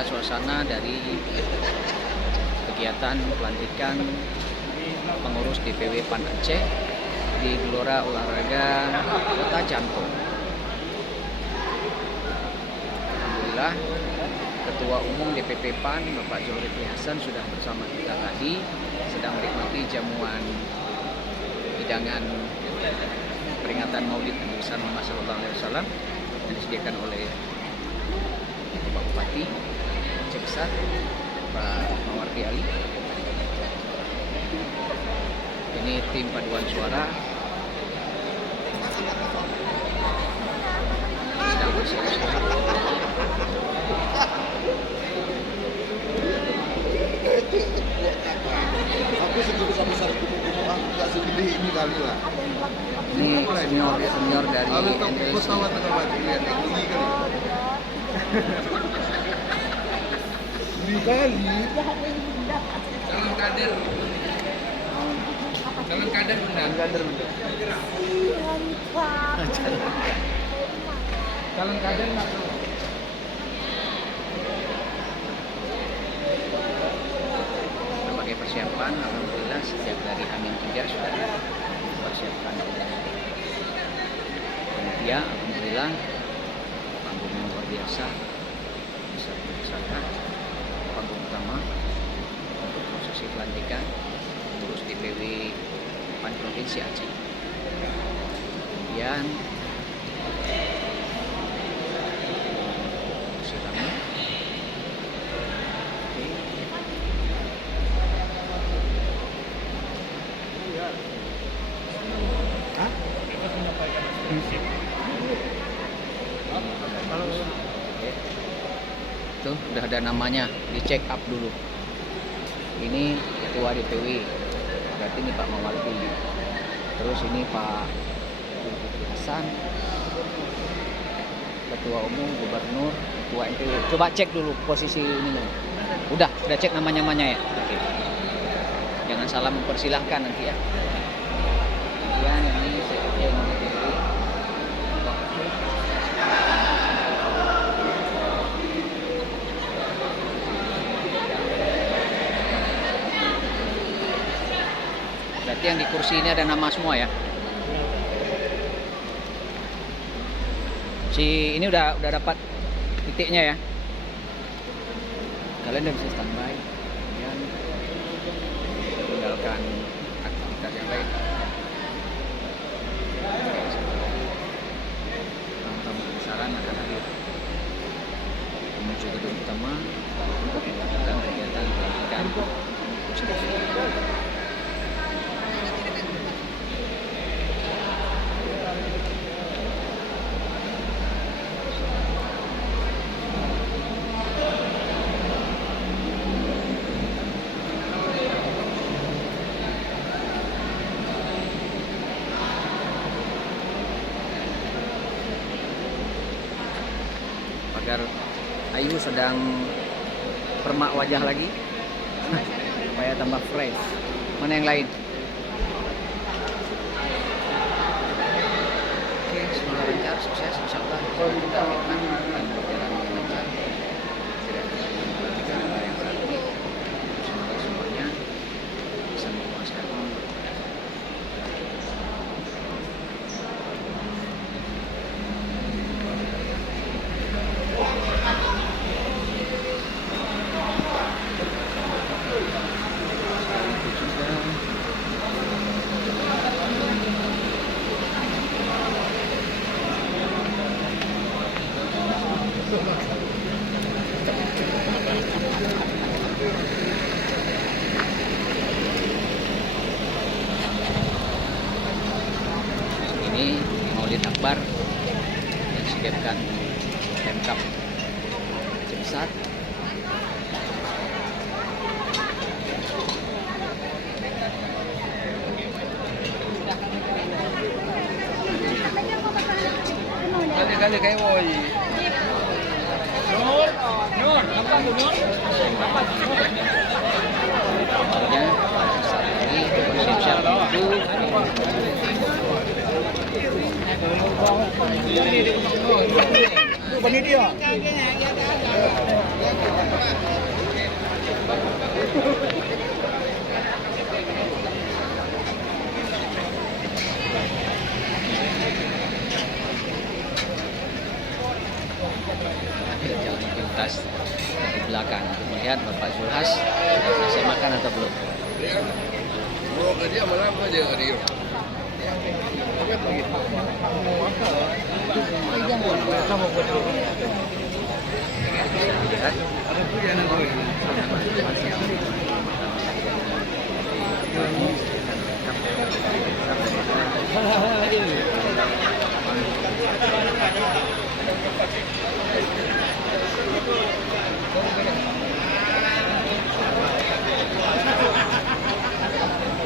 inilah suasana dari kegiatan pelantikan pengurus DPW PAN Aceh di Gelora Olahraga Kota Janto. Alhamdulillah, Ketua Umum DPP PAN Bapak Zulkifli Hasan sudah bersama kita tadi, sedang menikmati jamuan hidangan peringatan Maulid Nabi besar Muhammad SAW yang disediakan oleh Bapak Bupati Aceh Besar, Pak Mawardi Ali. Ini tim paduan suara sedang bersiap-siap. Aku sebesar-besar gunung nggak segede ini kali lah. Ini senior dari pesawat pesawat lihat tinggi kali. Tinggi kali. Calon kader. Calon kader undang. Calon kader nggak tahu. Berbagai persiapan, alhamdulillah sejak dari H-3 sudah dipersiapkan oleh panitia. Alhamdulillah panggungnya luar biasa, bisa dilaksanakan panggung utama untuk prosesi pelantikan pengurus DPW PAN Provinsi Aceh. Kemudian silakan. Tuh udah ada namanya, di check up dulu. Ini ketua DPW, berarti ini Pak Mawardi. Terus ini Pak Zulkifli Hasan, ketua umum, gubernur, ketua NPW. Coba cek dulu posisi ininya. Udah cek namanya ya. Oke. Jangan salah mempersilahkan nanti ya. Kemudian ini sekjen DPW. Berarti yang di kursi ini ada nama semua ya. Si ini udah dapat titiknya ya. Kalian udah bisa standby. Kemudian tinggalkan aktivitas yang lain. Tamu kebesaran akan hadir menuju gedung utama untuk melakukan kegiatan pelantikan. Agar Ayu sedang permak wajah lagi supaya tambah fresh. Mana yang lain? Oke, semoga lancar, sukses, insyaallah. Kita akan berjalan dengan lancar. Tidak ada yang saat ini. Semoga semuanya bisa memuaskan. Ini Maulid Akbar yang disediakan Pemkab Aceh Besar. Kali kayak woi. Nur, apa tuh Nur? Apa tuh Nur? Ya, saat ini bersiap-siap menuju Ini dia. Ada jalan pintas di belakang untuk melihat Bapak Zulhas sudah selesai makan atau belum. Bro, dia mana apa aja dia? Bisa lihat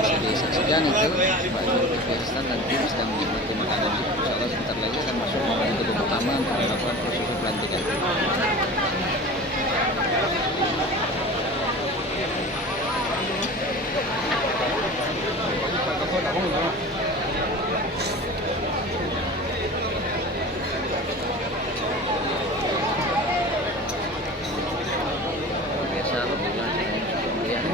bisa disaksikan itu Pak Zulkifli Hasan dan tim sedang menikmati makanan. Insya Allah sebentar lagi akan masuk ke gedung utama untuk melakukan proses pelantikan. Biasa apabila melihat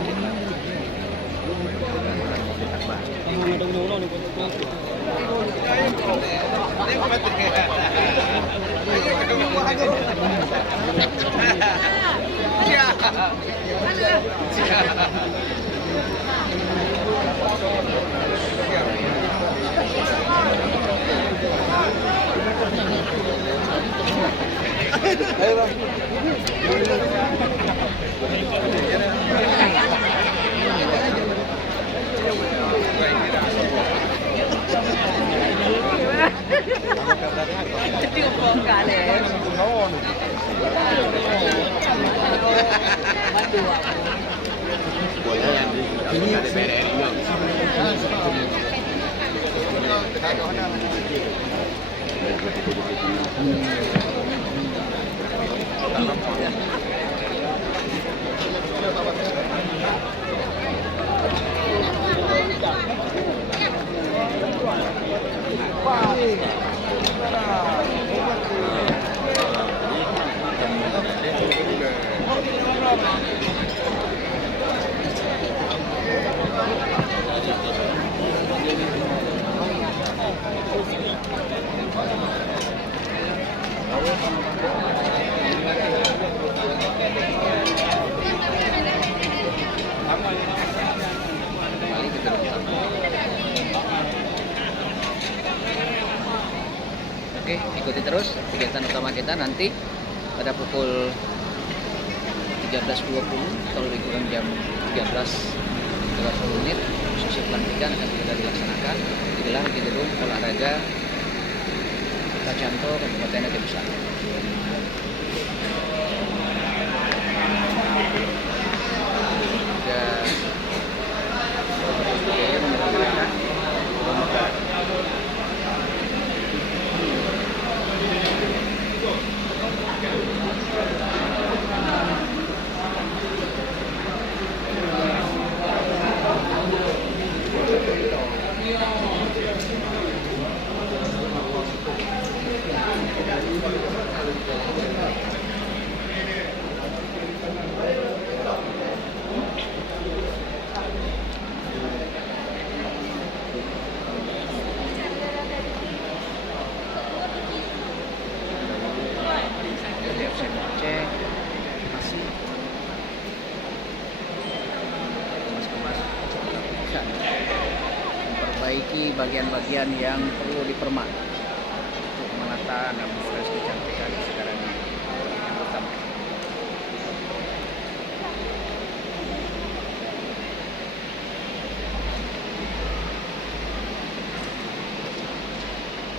kembali ke gedung utama. Oke, ikuti terus kegiatan utama kita nanti pada pukul 13.20 atau lebih kurang jam 13.30 menit sesi pelantikan akan segera dilaksanakan digelar di gedung olahraga Kacanto Kabupaten Aceh Besar. Memperbaiki bagian-bagian yang perlu dipermak untuk menata dan memproses kecantikan sekarang ini. Yang pertama,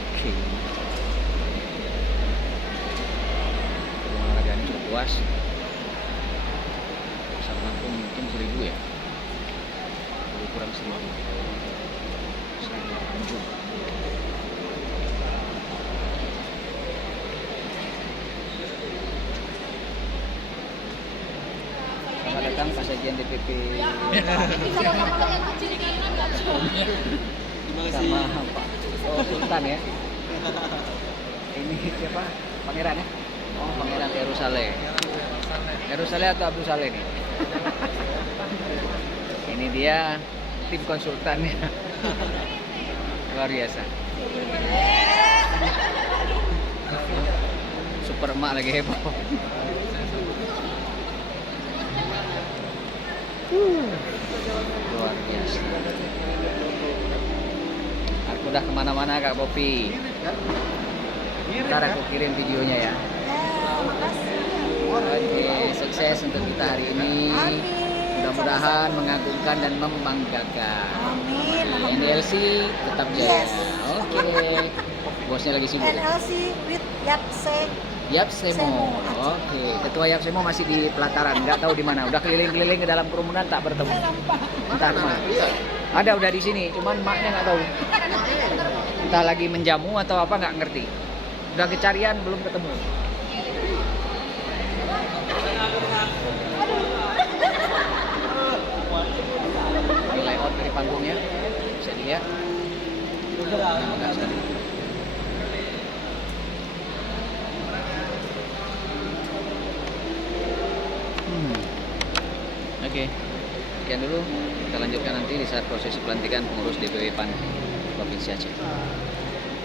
oke, olahraga ini cukup luas, bisa menampung mungkin 1.000 ya, lebih kurang 1.000 pengunjung. Selamat datang Pak Sekjen DPP sama Pak Sultan ya. Ini siapa? Pangeran ya? Oh, Pangeran Yerusalem. Heru Saleh atau Abdul Saleh nih? Ini dia tim konsultannya. Luar biasa. Super emak lagi heboh. Luar biasa. Aku udah kemana-mana Kak Popi. Ntar aku kirim videonya ya. Oke, sukses untuk kita hari ini. Mudah-mudahan mengagumkan dan membanggakan. Amin. NLC tetap jaya. Yes. Oke. Bosnya lagi sibuk. Ya? NLC with Yapse. Yapsemo. Oke. Ketua Yapsemo masih di pelataran, nggak tahu di mana. Udah keliling-keliling ke dalam kerumunan tak bertemu. Entah kemana. Ada udah di sini, cuman maknya nggak tahu. Entah lagi menjamu atau apa nggak ngerti. Udah kecarian belum ketemu. Ini layout dari panggungnya bisa dilihat. Megah sekali. Oke, sekian dulu. Kita lanjutkan nanti di saat prosesi pelantikan pengurus DPW PAN Provinsi Aceh.